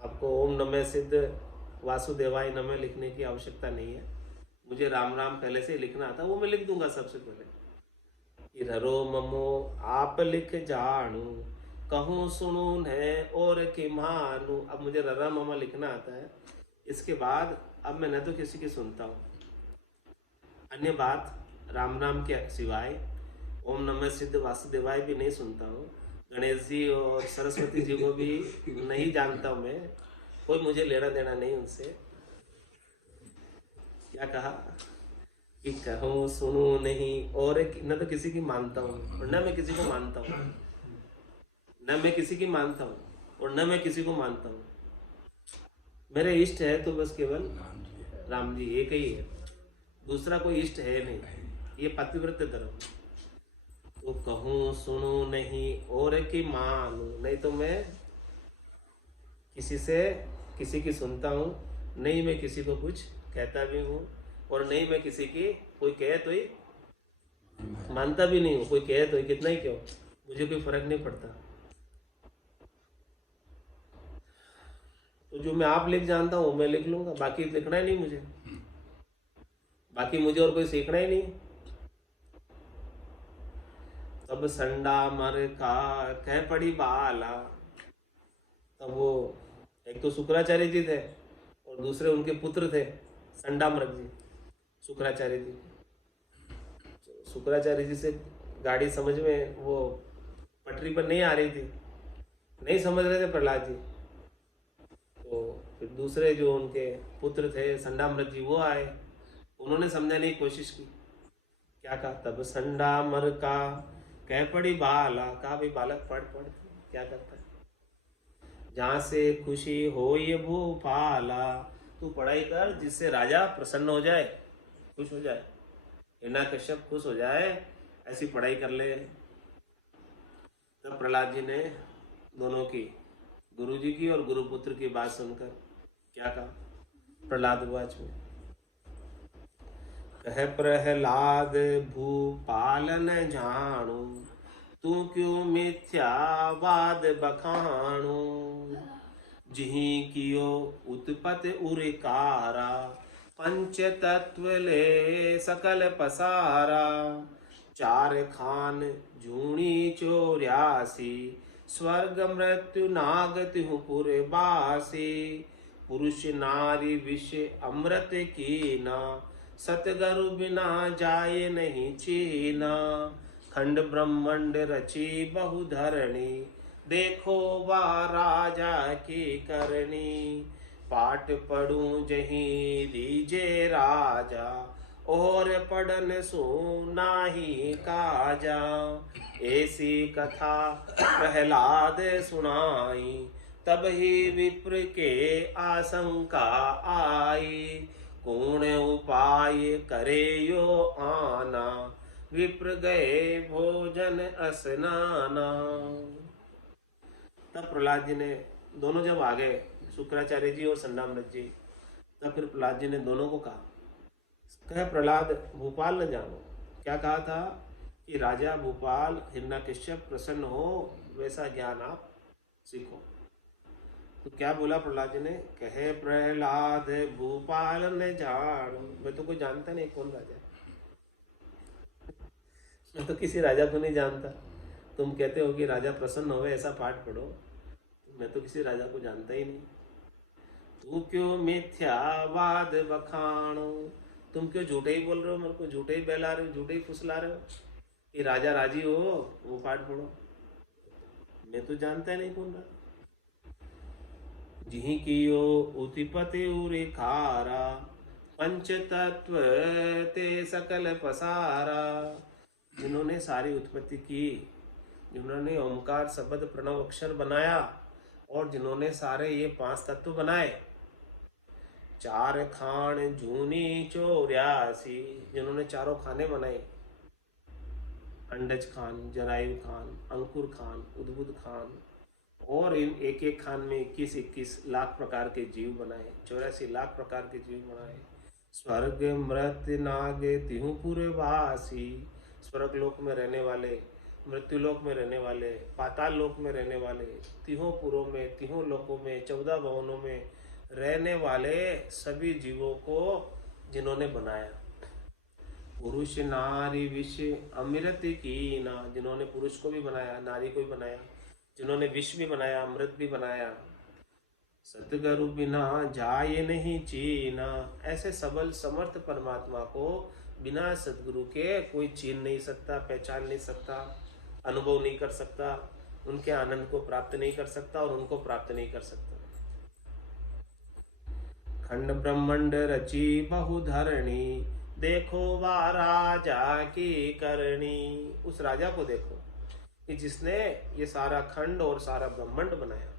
आपको ओम नमः सिद्ध वासुदेवाय नमः लिखने की आवश्यकता नहीं है, मुझे राम राम पहले से ही लिखना आता है, वो मैं लिख दूंगा सबसे पहले। रो ममो आप लिख जाणू, कहूँ सुनू है और कि मानू। अब मुझे ररा ममा लिखना आता है, इसके बाद अब मैं न तो किसी की सुनता हूँ, अन्य बात राम नाम के सिवाय ओम नमः सिद्ध वासुदेवाय भी नहीं सुनता हूँ, गणेश जी और सरस्वती जी को भी नहीं जानता हूँ मैं, कोई मुझे लेना देना नहीं उनसे। क्या कहा कि कहूँ सुनू नहीं और न तो किसी की मानता हूँ और न मैं किसी को मानता हूँ, न मैं किसी की मानता हूँ और न मैं किसी को मानता हूँ। मेरे इष्ट है तो बस केवल राम जी एक ही है, दूसरा कोई इष्ट है नहीं, ये पतिव्रत धर्म। तो कहूँ सुनू नहीं और कि मानू, नहीं तो मैं किसी की सुनता हूँ, नहीं मैं किसी को कुछ कहता भी हूँ, और नहीं मैं किसी की कोई कहे तो ही मानता भी नहीं हूँ, कोई कहे तो ही कितना ही क्यों, मुझे कोई फर्क नहीं पड़ता। तो जो मैं आप लिख जानता हूँ मैं लिख लूंगा, बाकी लिखना ही नहीं मुझे, बाकी मुझे और कोई सीखना ही नहीं। तब संडा मर का कह पड़ी बाला, तब वो एक तो शुक्राचार्य जी थे और दूसरे उनके पुत्र थे संडामर्क जी, शुक्राचार्य जी। शुक्राचार्य जी से गाड़ी समझ में वो पटरी पर नहीं आ रही थी, नहीं समझ रहे थे प्रहलाद जी, तो फिर दूसरे जो उनके पुत्र थे संडामर्क जी वो आए, उन्होंने समझाने की कोशिश की। क्या कहा, तब संडामर का कह पड़ी बाला, कहा भाई बालक पढ़ पढ़, क्या करता है, जहाँ से खुशी हो ये भूपाला, तू पढ़ाई कर जिससे राजा प्रसन्न हो जाए, खुश हो जाए, हिरण्यकश्यप खुश हो जाए, ऐसी पढ़ाई कर ले। तब प्रहलाद जी ने दोनों की, गुरु जी की और गुरुपुत्र की बात सुनकर क्या कहा, प्रहलाद उवाच में कह प्रहलाद भूपाल न जाणू, तू क्यों मिथ्यावाद बखाणू। जिहि कियो उत्पत उरिकारा, पंच तत्व ले सकल पसारा। चार खान जूणी 84, स्वर्ग मृत्यु नाग तिहु पुर बासी। पुरुष नारी विष अमृत कीना, सतगरु बिना जाए नहीं चीना। खंड ब्रह्मंड रची बहु धरणी, देखो वा राजा की करनी। पाठ पढ़ूं जहीं दीजे राजा, और पढ़न सुनाही काजा। ऐसी कथा प्रहलाद सुनाई, तब ही विप्र के आशंका आई। कौन उपाय करे यो आना, विप्र गए भोजन स्नाना। तब प्रहलाद जी ने, दोनों जब आ गए, शुक्राचार्य जी और संडामृत जी, तब फिर प्रहलाद जी ने दोनों को कहा, कहे प्रहलाद भूपाल न जानो। क्या कहा था कि राजा भूपाल हिरण्यकश्यप प्रसन्न हो वैसा ज्ञान आप सीखो। तो क्या बोला प्रहलाद जी ने, कहे प्रहलाद भूपाल न जानो। मैं तो कोई जानता नहीं कौन राजा है, मैं तो किसी राजा को नहीं जानता। तुम कहते हो कि राजा प्रसन्न हो ऐसा पाठ पढ़ो, मैं तो किसी राजा को जानता ही नहीं। तू क्यों मिथ्यावाद बखाणो, तुम क्यों झूठे ही बोल रहे हो, मेरे को झूठे ही बहला रहे हो, झूठे ही फुसला रहे हो कि राजा राजी हो वो पाठ पढ़ो, मैं तो जानता ही नहीं कौन राजा। जिहि कियो उत्पत्ति उरिकारा, पंच तत्व ते सकल पसारा। जिन्होंने सारी उत्पत्ति की, जिन्होंने ओमकार शब्द प्रणव अक्षर बनाया, और जिन्होंने सारे ये 5 तत्व बनाए। चार खान जूनी 84, जिन्होंने चारों खाने बनाए, अंडज खान, जरायु खान, अंकुर खान, उद्भुत खान, और इन एक एक खान में 21 लाख प्रकार के जीव बनाए, 84 लाख प्रकार के जीव बनाए। स्वर्ग मृत नाग तिहु पुरवासी, स्वर्ग लोक में रहने वाले, मृत्यु लोक में रहने वाले, पाताल लोक में रहने वाले, तिहों पुरों में, तिहों लोकों में, 14 भवनों में रहने वाले सभी जीवों को जिन्होंने बनाया। पुरुष नारी विष अमृत कीना, जिन्होंने पुरुष को भी बनाया, नारी को भी बनाया, जिन्होंने विष भी बनाया, अमृत भी बनाया। सतगुरु बिना जाए नहीं चीना, ऐसे सबल समर्थ परमात्मा को बिना सतगुरु के कोई चीन नहीं सकता, पहचान नहीं सकता, अनुभव नहीं कर सकता, उनके आनंद को प्राप्त नहीं कर सकता और उनको प्राप्त नहीं कर सकता। खंड ब्रह्मांड रची बहु धरणी, देखो वा राजा की करनी। उस राजा को देखो कि जिसने ये सारा खंड और सारा ब्रह्मांड बनाया।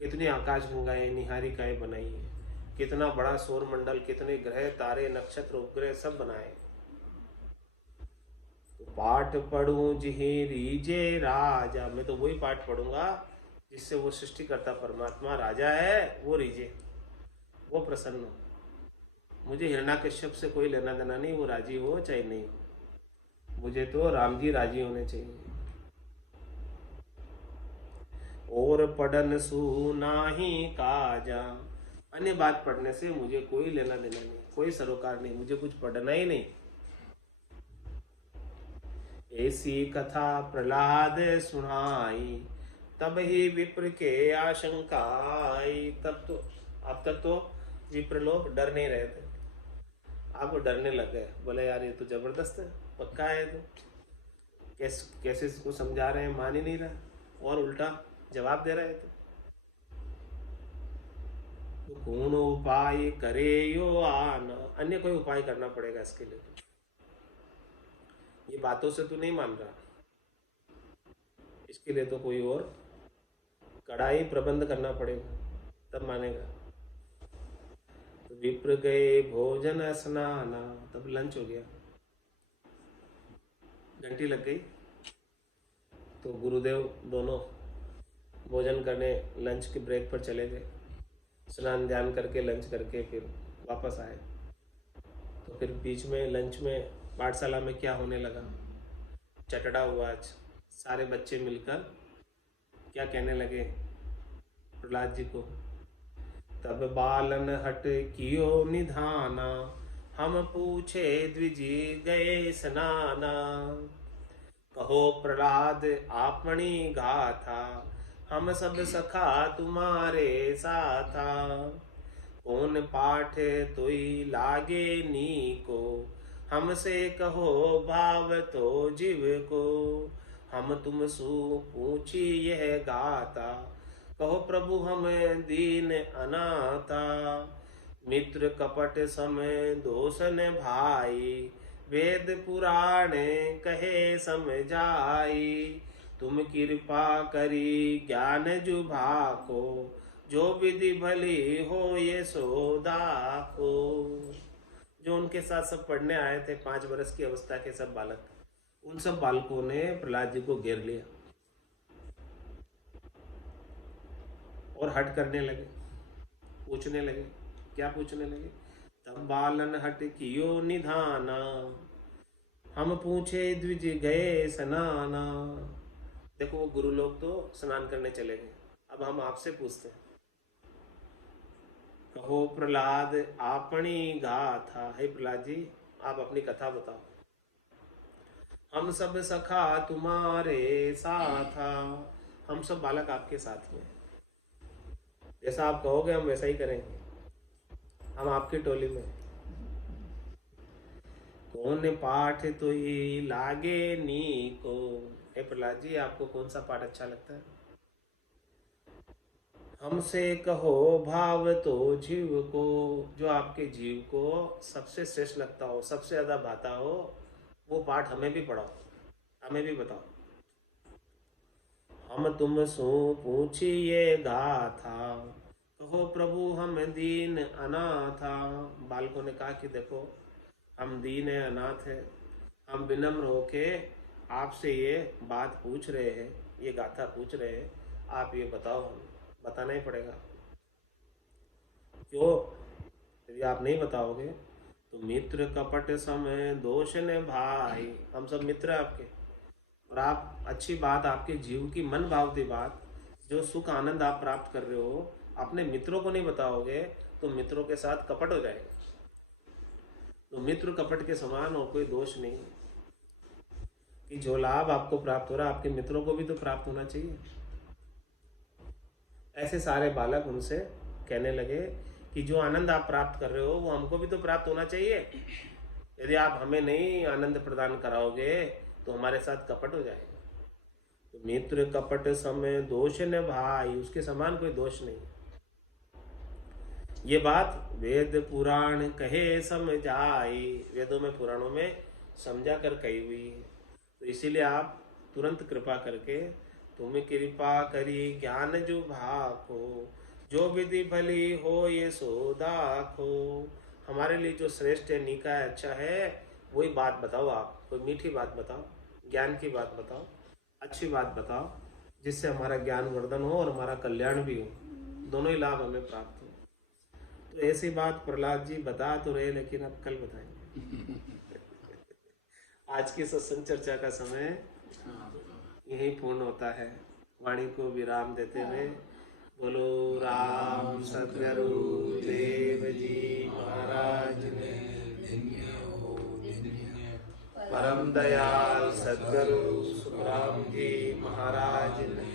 कितनी आकाश गंगाएं, निहारिकाएं बनाई है, कितना बड़ा सौर मंडल, कितने ग्रह, तारे, नक्षत्र, उपग्रह सब बनाए। तो पाठ पढ़ूं जिहि रीजे राजा, मैं तो वही पाठ पढ़ूंगा जिससे वो सृष्टिकर्ता परमात्मा राजा है, वो रीजे, वो प्रसन्न हो। मुझे हिरण्यकश्यप से कोई लेना देना नहीं, वो राजी हो चाहे नहीं हो, मुझे तो राम जी राजी होने चाहिए। और पढ़न सुनाही काजा, अन्य बात पढ़ने से मुझे कोई लेना देना नहीं, कोई सरोकार नहीं, मुझे कुछ पढ़ना ही नहीं। ऐसी कथा प्रहलाद सुनाई, तब ही विप्र के आशंका आई। तब तो अब तक तो विप्र लोग डर नहीं रहे थे, अब डरने लग गए। बोले यार ये तो जबरदस्त है, पक्का है, तो कैसे इसको समझा रहे हैं, मान ही नहीं रहा और उल्टा जवाब दे रहे थे। तो कौन उपाय करे यो आना, अन्य कोई उपाय करना पड़ेगा इसके लिए। ये बातों से तो नहीं मान रहा, इसके लिए तो कोई और कड़ाई प्रबंध करना पड़ेगा, तब मानेगा। तो विप्र गए भोजन स्नाना, तब लंच हो गया, घंटी लग गई, तो गुरुदेव दोनों भोजन करने लंच के ब्रेक पर चले गए। स्नान ध्यान करके लंच करके फिर वापस आए। तो फिर बीच में लंच में पाठशाला में क्या होने लगा, चटड़ा हुआ। आज सारे बच्चे मिलकर क्या कहने लगे प्रहलाद जी को, तब बालन हट कियो निधाना, हम पूछे द्विजी गए स्नाना। कहो प्रहलाद आपनी गाथा, हम सब सखा तुम्हारे साथा। कौन पाठ तुई लागे नीको, हमसे कहो भाव तो जीव को। हम तुम सु पूछी यह गाथा, कहो प्रभु हम दीन अनाथा। मित्र कपट समय दोषन भाई, वेद पुराण कहे समझाई। तुम कृपा करी ज्ञान जुभा को, जो विधि भली हो ये सोदा को। जो उनके साथ सब पढ़ने आए थे 5 वर्ष की अवस्था के सब बालक, उन सब बालकों ने प्रहलाद जी को घेर लिया और हट करने लगे, पूछने लगे। क्या पूछने लगे, तब बालन हट कियो निधाना, हम पूछे द्विज गए स्नाना। देखो वो गुरु लोग तो स्नान करने चले गए, अब हम आपसे पूछते हैं। कहो प्रहलाद आपनी गाथा, हे प्रहलाद जी आप अपनी कथा बताओ। हम सब सखा तुम्हारे साथा, हम सब बालक आपके साथ में, जैसा आप कहोगे हम वैसा ही करेंगे, हम आपकी टोली में। कौन पाठ तो ही लागे नी को, हे प्रहलाद जी आपको कौन सा पाठ अच्छा लगता है। हमसे कहो भाव तो जीव को, जो आपके जीव को सबसे श्रेष्ठ लगता हो, सबसे ज्यादा भाता हो, वो पाठ हमें भी पढ़ाओ, हमें भी बताओ। हम तुम सो पूछी ये गाथा, कहो प्रभु हम दीन अनाथा। बालकों ने कहा कि देखो हम दीन है, अनाथ है, हम विनम्र होके आपसे ये बात पूछ रहे हैं, ये गाथा पूछ रहे हैं, आप ये बताओ। हम बताना ही पड़ेगा, क्यों? यदि आप नहीं बताओगे तो मित्र कपट समय दोष ने भाई, हम सब मित्र आपके, और आप अच्छी बात, आपके जीव की मन भावती बात, जो सुख आनंद आप प्राप्त कर रहे हो, अपने मित्रों को नहीं बताओगे तो मित्रों के साथ कपट हो जाएगा। तो मित्र कपट के समान और कोई दोष नहीं कि जो लाभ आपको प्राप्त हो रहा है आपके मित्रों को भी तो प्राप्त होना चाहिए। ऐसे सारे बालक उनसे कहने लगे कि जो आनंद आप प्राप्त कर रहे हो वो हमको भी तो प्राप्त होना चाहिए। यदि आप हमें नहीं आनंद प्रदान कराओगे तो हमारे साथ कपट हो जाएगा। तो मित्र कपट समय दोष न भाई, उसके समान कोई दोष नहीं। ये बात वेद पुराण कहे समझाई, वेदों में पुराणों में समझा कर कही हुई है। तो इसीलिए आप तुरंत कृपा करके, तुम कृपा करी ज्ञान जो भाखो, जो विधि भली हो ये सो दाखो। हमारे लिए जो श्रेष्ठ है, नीका है, अच्छा है, वही बात बताओ। आप कोई मीठी बात बताओ, ज्ञान की बात बताओ, अच्छी बात बताओ, जिससे हमारा ज्ञान वर्धन हो और हमारा कल्याण भी हो, दोनों ही लाभ हमें प्राप्त हो। तो ऐसी बात प्रहलाद जी बता तो रहे, लेकिन अब कल बताएंगे। आज की सत्संग चर्चा का समय यही पूर्ण होता है। वाणी को विराम देते हुए बोलो राम सद्गुरु देव जी महाराज ने, परम दयाल सद्गुरु सुखराम जी महाराज ने,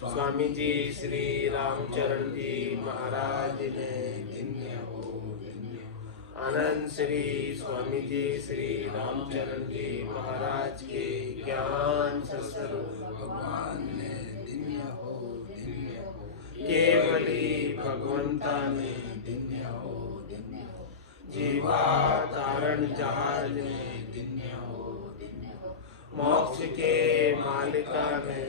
स्वामी जी श्री रामचरण जी महाराज ने, आनंद श्री स्वामी जी श्री रामचरण जी महाराज के ज्ञान स्वरूप भगवान ने केवली भगवंता ने जीवा कारण जहाज ने, मोक्ष के मालिका ने